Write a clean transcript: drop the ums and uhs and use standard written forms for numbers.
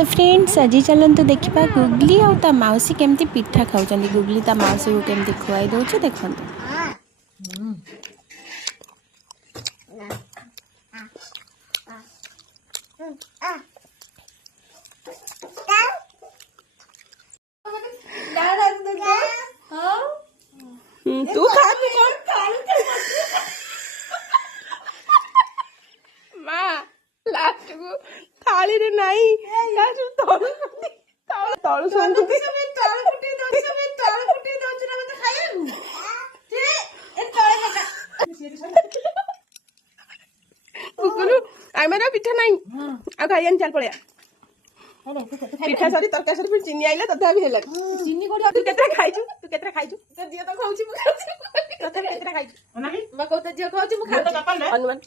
तो फ्रेंड्स आज चलते देखा गुगली आ ता मौसी केमती पिठा खाऊँ। गुगली ता मौसी को केमती खुआई दौचे देखो। तू खा माँ लास्ट को थाली रे नहीं तलु आम पिठा नहीं आ खाई चल पड़े पिठा सरी तरकारी सरी फिर चीनी आइला तथा भी हेला चीनी कोडी तू केतरा खाइछु तो जियो तो खाउछि मु तथा केतरा खाइछु मैं कहता जियो खाउछि मु खाता अनुमान